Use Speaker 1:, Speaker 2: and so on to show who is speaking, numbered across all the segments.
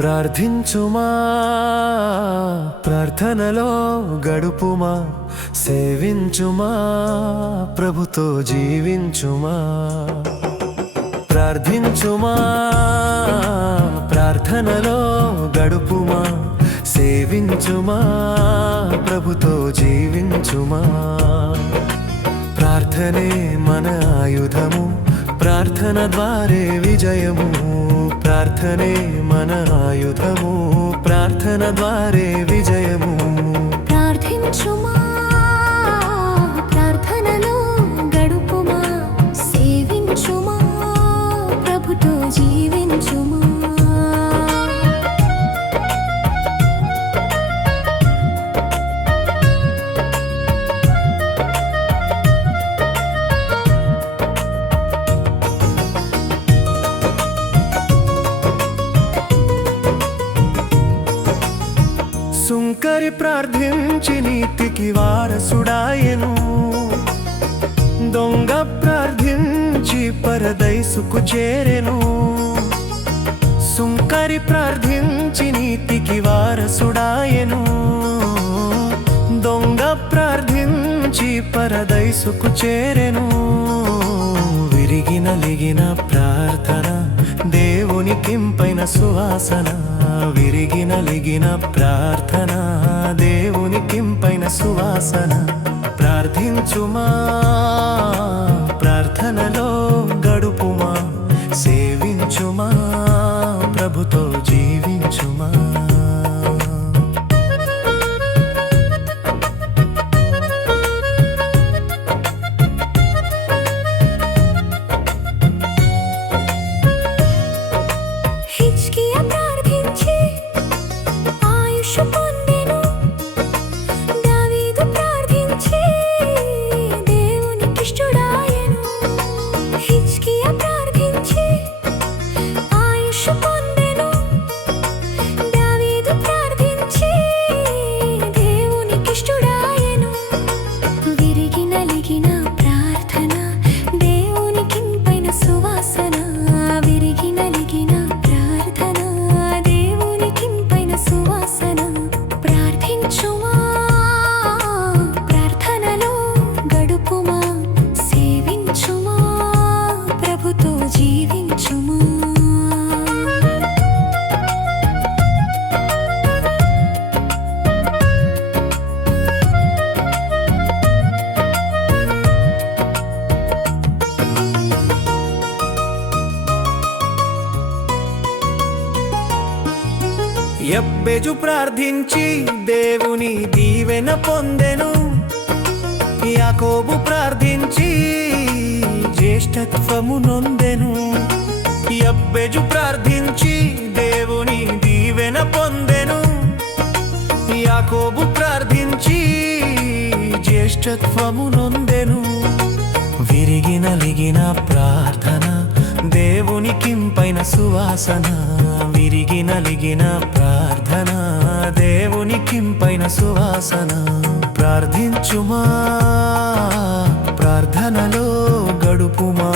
Speaker 1: ప్రార్థించుమా ప్రార్థనలో గడుపుమా సేవించుమా ప్రభుతో జీవించుమా. ప్రార్థించుమా ప్రార్థనలో గడుపుమా సేవించుమా ప్రభుతో జీవించుమా. ప్రార్థనే మన ఆయుధము ప్రార్థన ద్వారే విజయము. ప్రార్థనే మన ఆయుధము ప్రార్థన ద్వారే విజయము.
Speaker 2: ప్రార్థించుమా?
Speaker 1: సుంకరి ప్రార్థించి నీతికి వారసుడాయను. దొంగ ప్రార్థించి పరదైసుకు చేరెను. సుంకరి ప్రార్థించి నీతికి వారసుడాయను. దొంగ ప్రార్థించి పరదైసుకు చేరెను. విరిగి నలిగిన ప్రార్థన దేవుని కింపైన సువాసన. విరిగిన లిగిన ప్రార్థన దేవుని కింపైన సువాసన. ప్రార్థించుమా? ఎబ్బెజు ప్రార్థించి దేవుని దీవెన పొందెను. యాకోబు ప్రార్థించి జ్యేష్ఠత్వము నొందెను. ఎబ్బెజు ప్రార్థించి దేవుని దీవెన పొందెను. యాకోబు ప్రార్థించి జ్యేష్ఠత్వము నొందెను. విరిగి నలిగిన ప్రార్థన దేవునికింపైన సువాసన. విరిగి నలిగిన ప్రార్థన దేవునికింపైన సువాసన ప్రార్థించుమా. ప్రార్థనలో గడుపుమా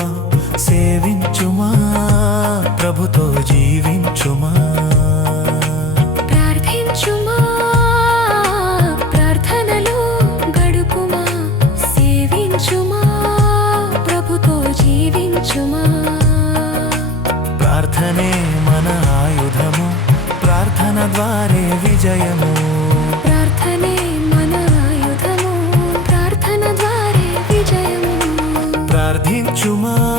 Speaker 1: సేవించుమా ప్రభుతో జీవించుమా.
Speaker 2: మన ఆయుధము ప్రార్థన ద్వారే విజయము.
Speaker 1: ప్రార్థనే మన ఆయుధము ప్రార్థన ద్వారే విజయము. ప్రార్థించుమా?